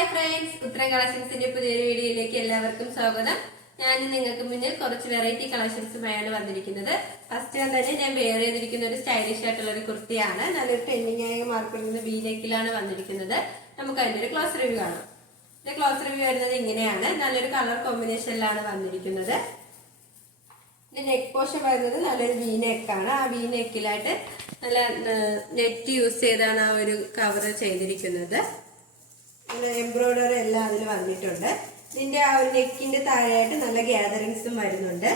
Hi friends, ഉത്തരം കളക്ഷൻസിന്റെ പുതിയൊരു വീഡിയോയിലേക്ക് എല്ലാവർക്കും സ്വാഗതം. ഞാൻ നിങ്ങൾക്ക് മുന്നിൽ കുറച്ച് വെറൈറ്റി കളക്ഷൻസുമായാണ് വന്നിരിക്കുന്നത്. ഫസ്റ്റ് തന്നെ ഞാൻ വെയർ ചെയ്തിരിക്കുന്ന ഒരു സ്റ്റൈലിഷ് ആയിട്ടുള്ള ഒരു കുർത്തിയാണ്. നല്ലൊരു ട്രെൻഡിങ് ആയ മാർക്കറ്റിൽ നിന്ന് ബീലേക്കിലാണ് വന്നിരിക്കുന്നത്. നമുക്ക് അതിന്റെ ഒരു ക്ലോസ് റിവ്യൂ കാണാം. ഇതിന്റെ ക്ലോസ് റിവ്യൂ വരുന്നത് ഇങ്ങനെയാണ്. നല്ലൊരു കളർ കോമ്പിനേഷനിലാണ് വന്നിരിക്കുന്നത്. ഇതിന്റെ നെക്ക് പോർഷൻ വരുന്നത് നല്ലൊരു വി നെക്കാണ്. ആ വി നെക്കിലായിട്ട് നല്ല നെറ്റ് യൂസ് ചെയ്താണ് ആ ഒരു കവർ ചെയ്തിരിക്കുന്നത്. എംബ്രോയിഡറി എല്ലാം അതിൽ വന്നിട്ടുണ്ട്. ഇതിന്റെ ആ ഒരു നെക്കിന്റെ താഴെയായിട്ട് നല്ല ഗ്യാതറിങ്സും വരുന്നുണ്ട്.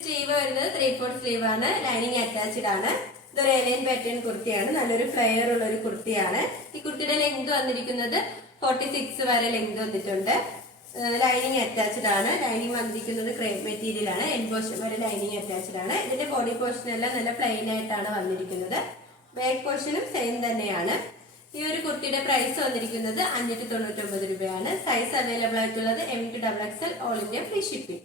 സ്ലീവ് വരുന്നത് 3/4 സ്ലീവ് ആണ്. ലൈനിങ് അറ്റാച്ച്ഡ് ആണ്. ഇതൊരു എലൈൻ പാറ്റേൺ കുർത്തിയാണ്. നല്ലൊരു ഫ്ലെയർ ഉള്ള ഒരു കുർത്തിയാണ്. ഈ കുർത്തിയുടെ ലെങ്ത് വന്നിരിക്കുന്നത് 46 വരെ ലെങ്ത് വന്നിട്ടുണ്ട്. ലൈനിങ് അറ്റാച്ച്ഡ് ആണ്. ലൈനിങ് വന്നിരിക്കുന്നത് ക്രേപ്പ് മെറ്റീരിയൽ ആണ്. എൻഡ് പോർഷൻ വരെ ലൈനിങ് അറ്റാച്ച്ഡ് ആണ്. ഇതിന്റെ ബോഡി പോർഷൻ എല്ലാം നല്ല പ്ലെയിൻ ആയിട്ടാണ് വന്നിരിക്കുന്നത്. ബാക്ക് പോർഷനും സെയിം തന്നെയാണ്. ഈ ഒരു കുർത്തിയുടെ പ്രൈസ് വന്നിരിക്കുന്നത് 599 രൂപയാണ്. സൈസ് അവൈലബിൾ ആയിട്ടുള്ളത് M2XXL all India free shipping.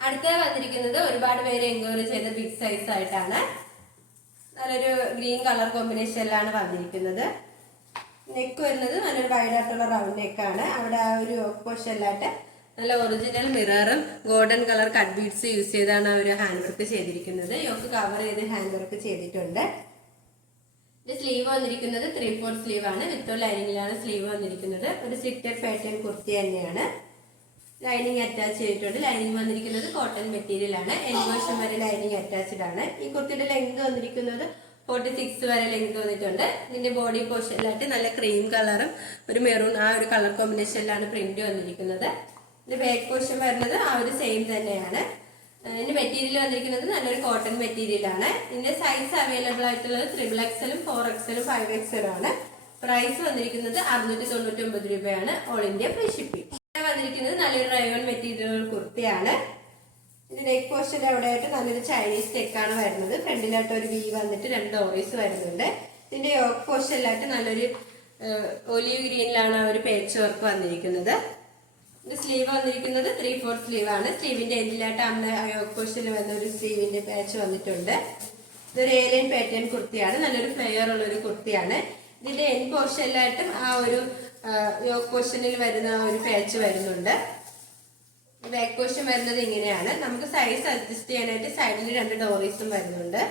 അടുത്ത വന്നിരിക്കുന്നത് ഒരുപാട് പേര് എൻക്വയറി ചെയ്ത ബിഗ് സൈസ് ആയിട്ടാണ്. നല്ലൊരു ഗ്രീൻ കളർ കോമ്പിനേഷനിലാണ് വന്നിരിക്കുന്നത്. നെക്ക് വരുന്നത് നല്ലൊരു വൈഡ് ആയിട്ടുള്ള റൗണ്ട് നെക്കാണ്. അവിടെ ആ ഒരു പോർഷനിലായിട്ട് നല്ല ഒറിജിനൽ മിററും golden colour cut beads use ചെയ്താണ് ആ ഒരു ഹാൻഡ് വർക്ക് ചെയ്തിരിക്കുന്നത്. യോക്ക് കവർ ചെയ്ത് ഹാൻഡ് വർക്ക് ചെയ്തിട്ടുണ്ട്. സ്ലീവ് വന്നിരിക്കുന്നത് 3/4 സ്ലീവ് ആണ്. വിത്ത് ലൈനിങ്ങിലാണ് സ്ലീവ് വന്നിരിക്കുന്നത്. ഒരു സ്ലിറ്റഡ് പാറ്റേൺ കുർത്തി തന്നെയാണ്. ലൈനിങ് അറ്റാച്ച് ചെയ്തിട്ടുണ്ട്. ലൈനിങ് വന്നിരിക്കുന്നത് കോട്ടൺ മെറ്റീരിയൽ ആണ്. എൻഡ് പോർഷൻ വരെ ലൈനിങ് അറ്റാച്ച്ഡ് ആണ്. ഈ കുർത്തിയുടെ ലെങ്ത് വന്നിരിക്കുന്നത് 46 വരെ ലെങ്ത് വന്നിട്ടുണ്ട്. ഇതിന്റെ ബോഡി പോർഷനിലായിട്ട് നല്ല ക്രീം കളറും ഒരു മെറൂൺ ആ ഒരു കളർ കോമ്പിനേഷനിലാണ് പ്രിന്റ് വന്നിരിക്കുന്നത്. ഇതിന്റെ ബാക്ക് പോർഷൻ വരുന്നത് ആ ഒരു സെയിം തന്നെയാണ്. ഇതിന്റെ മെറ്റീരിയൽ വന്നിരിക്കുന്നത് നല്ലൊരു കോട്ടൺ മെറ്റീരിയൽ ആണ്. ഇതിന്റെ സൈസ് അവൈലബിൾ ആയിട്ടുള്ളത് 3XL, 4XL, 5XL ആണ്. പ്രൈസ് വന്നിരിക്കുന്നത് 699 രൂപയാണ്. All India free shipping. വന്നിരിക്കുന്നത് നല്ലൊരു റയോൺ മെറ്റീരിയൽ കുർത്തിയാണ്. ഇതിന്റെ നെക്ക് പോർഷന്റെ അവിടെ ആയിട്ട് നല്ലൊരു ചൈനീസ് നെക്കാണ് വരുന്നത്. ഫ്രണ്ടിലായിട്ട് ഒരു വി വന്നിട്ട് 2 ഡോറീസ് വരുന്നുണ്ട്. ഇതിന്റെ യോക്ക് പോർഷനിലായിട്ട് നല്ലൊരു ഒലീവ് ഗ്രീനിലാണ് ആ ഒരു പേച്ച് വർക്ക് വന്നിരിക്കുന്നത്. സ്ലീവ് വന്നിരിക്കുന്നത് 3/4 സ്ലീവ് ആണ്. സ്ലീവിന്റെ എൻഡിലായിട്ട് യോക്ക് പോർഷനിൽ വന്ന ഒരു സ്ലീവിന്റെ പാച്ച് വന്നിട്ടുണ്ട്. ഇതൊരു ഏലിയൻ പാറ്റേൺ കുർത്തിയാണ്. നല്ലൊരു ഫ്ലെയർ ഉള്ള ഒരു കുർത്തിയാണ്. ഇതിന്റെ എൻഡ് പോർഷനിലായിട്ടും ആ ഒരു യോക്ക് പോർഷനിൽ വരുന്ന ആ ഒരു പാച്ച് വരുന്നുണ്ട്. ബാക്ക് പോർഷൻ വരുന്നത് ഇങ്ങനെയാണ്. നമുക്ക് സൈസ് അഡ്ജസ്റ്റ് ചെയ്യാനായിട്ട് സൈഡിൽ 2 ഡോറീസും വരുന്നുണ്ട്.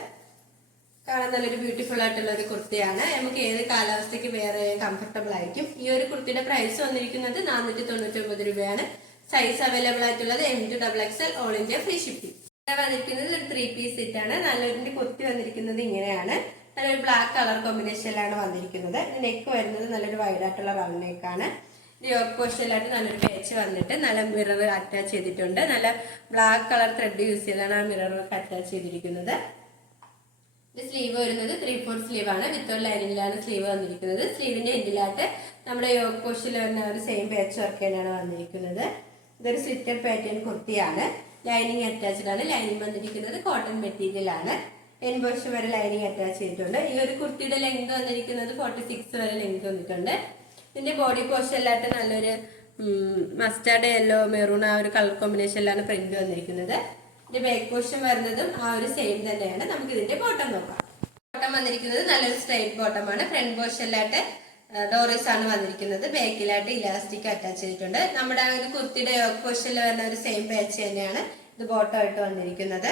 കാണാൻ നല്ലൊരു ബ്യൂട്ടിഫുൾ ആയിട്ടുള്ള ഒരു കുർത്തിയാണ്. നമുക്ക് ഏത് കാലാവസ്ഥയ്ക്ക് വേറെ കംഫർട്ടബിൾ ആയിരിക്കും. ഈ ഒരു കുർത്തിയുടെ പ്രൈസ് വന്നിരിക്കുന്നത് 499 രൂപയാണ്. സൈസ് അവൈലബിൾ ആയിട്ടുള്ളത് M2XXL all India free shipping. വന്നിരിക്കുന്നത് ഒരു 3 പീസ് സെറ്റ് ആണ്. നല്ലൊരു കുർത്തി വന്നിരിക്കുന്നത് ഇങ്ങനെയാണ്. നല്ലൊരു ബ്ലാക്ക് കളർ കോമ്പിനേഷനിലാണ് വന്നിരിക്കുന്നത്. നെക്ക് വരുന്നത് നല്ലൊരു വൈഡ് ആയിട്ടുള്ള റൗണ്ട് നെക്കാണ്. യോക്ക് പോർഷനിലായിട്ട് നല്ലൊരു പേച്ച് വന്നിട്ട് നല്ല മിറർ അറ്റാച്ച് ചെയ്തിട്ടുണ്ട്. നല്ല ബ്ലാക്ക് കളർ ത്രെഡ് യൂസ് ചെയ്താണ് ആ മിറർ അറ്റാച്ച് ചെയ്തിരിക്കുന്നത്. സ്ലീവ് വരുന്നത് 3/4 സ്ലീവ് ആണ്. വിത്ത് ലൈനിങ്ങിലാണ് സ്ലീവ് വന്നിരിക്കുന്നത്. സ്ലീവിന്റെ എൻഡിലായിട്ട് നമ്മുടെ യോക്ക് പോർഷനിൽ വരുന്ന ഒരു സെയിം പേച്ച് വർക്ക് തന്നെയാണ് വന്നിരിക്കുന്നത്. ഇതൊരു സ്ലിറ്റഡ് പാറ്റേൺ കുർത്തിയാണ്. ലൈനിങ് അറ്റാച്ച്ഡ് ആണ്. ലൈനിങ് വന്നിരിക്കുന്നത് കോട്ടൺ മെറ്റീരിയൽ ആണ്. എൻഡ് പോർഷൻ വരെ ലൈനിങ് അറ്റാച്ച് ചെയ്തിട്ടുണ്ട്. ഈ ഒരു കുർത്തിയുടെ ലെങ്ത് വന്നിരിക്കുന്നത് 46 വരെ ലെങ്ത് വന്നിട്ടുണ്ട്. ഇതിന്റെ ബോഡി പോർഷനിലായിട്ട് നല്ലൊരു മസ്റ്റാർഡ് യെല്ലോ മെറൂൺ ആ ഒരു കളർ കോമ്പിനേഷനിലാണ് പ്രിന്റ് വന്നിരിക്കുന്നത്. ഇതിന്റെ ബാക്ക് പോർഷൻ വരുന്നതും ആ ഒരു സെയിം തന്നെയാണ്. നമുക്ക് ഇതിന്റെ ബോട്ടം നോക്കാം. ബോട്ടം വന്നിരിക്കുന്നത് നല്ലൊരു സ്ട്രൈറ്റ് ബോട്ടം ആണ്. ഫ്രണ്ട് പോർഷനിലായിട്ട് ഡോറീസ് ആണ് വന്നിരിക്കുന്നത്. ബാക്കിലായിട്ട് ഇലാസ്റ്റിക് അറ്റാച്ച് ചെയ്തിട്ടുണ്ട്. നമ്മുടെ ആ ഒരു കുർത്തിയുടെ യോക്ക് പോർഷനിൽ വരുന്ന ഒരു സെയിം പാച്ച് തന്നെയാണ് ഇത് ബോട്ടം ആയിട്ട് വന്നിരിക്കുന്നത്.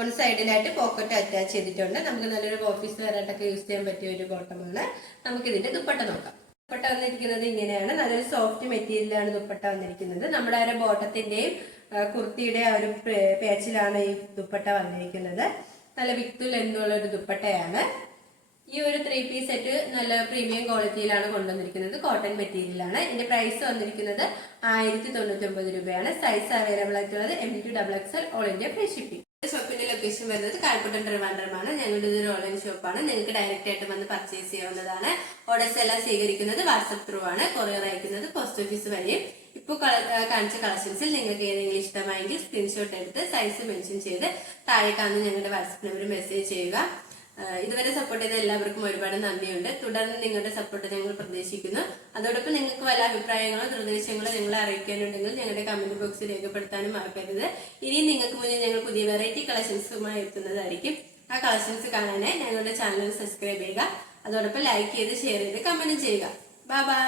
ഒരു സൈഡിലായിട്ട് പോക്കറ്റ് അറ്റാച്ച് ചെയ്തിട്ടുണ്ട്. നമുക്ക് നല്ലൊരു ഓഫീസ് വെയറായിട്ടൊക്കെ യൂസ് ചെയ്യാൻ പറ്റിയ ഒരു ബോട്ടമാണ്. നമുക്ക് ഇതിന്റെ ദുപ്പട്ട നോക്കാം. ദുപ്പട്ട വന്നിരിക്കുന്നത് ഇങ്ങനെയാണ്. നല്ലൊരു സോഫ്റ്റ് മെറ്റീരിയലാണ് ദുപ്പട്ട വന്നിരിക്കുന്നത്. നമ്മുടെ ആ ഒരു ബോട്ടത്തിന്റെയും കുർത്തിയുടെ ആ ഒരു പേച്ചിലാണ് ഈ ദുപ്പട്ട വന്നിരിക്കുന്നത്. നല്ല വിത്ത് ലെന്തുള്ള ഒരു ദുപ്പട്ടയാണ്. ഈ ഒരു 3 പീസ് സെറ്റ് നല്ല പ്രീമിയം ക്വാളിറ്റിയിലാണ് കൊണ്ടുവന്നിരിക്കുന്നത്. കോട്ടൺ മെറ്റീരിയൽ ആണ്. ഇതിന്റെ പ്രൈസ് വന്നിരിക്കുന്നത് 1099 രൂപയാണ്. സൈസ് അവൈലബിൾ ആയിട്ടുള്ളത് M2XXL all India free shipping. ഷോപ്പിന്റെ ലൊക്കേഷൻ വരുന്നത് കാൽപ്പട്ടം ട്രിവാൻഡ്രമാണ്. ഞങ്ങളുടെ ഇതൊരു ഓൺലൈൻ ഷോപ്പാണ്. നിങ്ങൾക്ക് ഡയറക്റ്റ് ആയിട്ട് വന്ന് പർച്ചേസ് ചെയ്യാവുന്നതാണ്. ഓർഡേഴ്സ് എല്ലാം സ്വീകരിക്കുന്നത് വാട്സ്ആപ്പ് ത്രൂ ആണ്. കൊറിയർ അയക്കുന്നത് പോസ്റ്റ് ഓഫീസ് വഴിയും. ഇപ്പോൾ കാണിച്ച കളക്ഷൻസിൽ നിങ്ങൾക്ക് ഏതെങ്കിലും ഇഷ്ടമായെങ്കിൽ സ്ക്രീൻഷോട്ട് എടുത്ത് സൈസ് മെൻഷൻ ചെയ്ത് താഴെ കാണുന്ന ഞങ്ങളുടെ വാട്സ്ആപ്പ് നമ്പർ മെസ്സേജ് ചെയ്യുക. ഇതുവരെ സപ്പോർട്ട് ചെയ്ത എല്ലാവർക്കും ഒരുപാട് നന്ദിയുണ്ട്. തുടർന്ന് നിങ്ങളുടെ സപ്പോർട്ട് ഞങ്ങൾ പ്രതീക്ഷിക്കുന്നു. അതോടൊപ്പം നിങ്ങൾക്ക് വല്ല അഭിപ്രായങ്ങളോ നിർദ്ദേശങ്ങളോ ഞങ്ങളെ അറിയിക്കാനുണ്ടെങ്കിൽ ഞങ്ങളുടെ കമന്റ് ബോക്സിൽ രേഖപ്പെടുത്താനും മറക്കരുത്. ഇനിയും നിങ്ങൾക്ക് മുന്നിൽ ഞങ്ങൾ പുതിയ വെറൈറ്റി കളക്ഷൻസുമായി എത്തുന്നതായിരിക്കും. ആ കളക്ഷൻസ് കാണാനായി ഞങ്ങളുടെ ചാനൽ സബ്സ്ക്രൈബ് ചെയ്യുക. അതോടൊപ്പം ലൈക്ക് ചെയ്ത് ഷെയർ ചെയ്ത് കമന്റ് ചെയ്യുക. Bye bye.